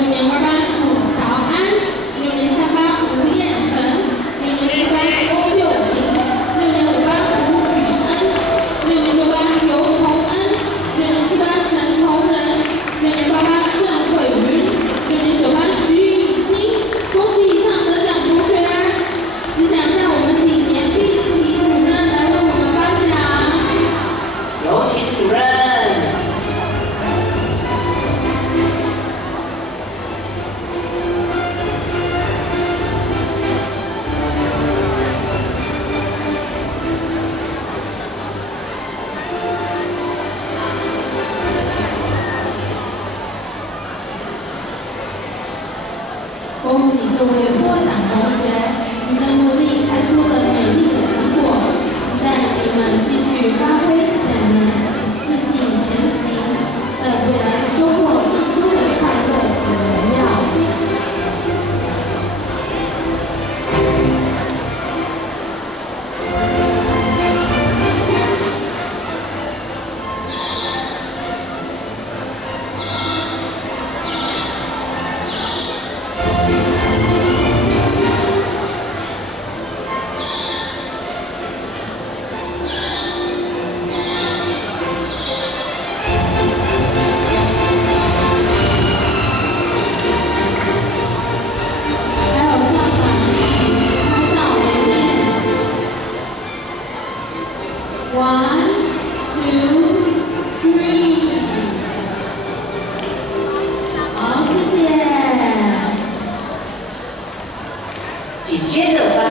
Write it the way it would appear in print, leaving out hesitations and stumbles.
6年2班孔乔安，6年3班吴彦成，6年4班欧佑明，6年5班吴宇恩，6年6班尤崇恩，6年7班陈崇仁，6年8班郑慧云，6年9班徐以清。恭喜以上得奖同学！思想下，我们请年毕体主任来为我们颁奖。有请主任。恭喜各位获奖同学，你的努力开出了美丽的成果，期待你们继续发挥潜能，自信前行，在未来收获更多的快乐和荣耀。One, two.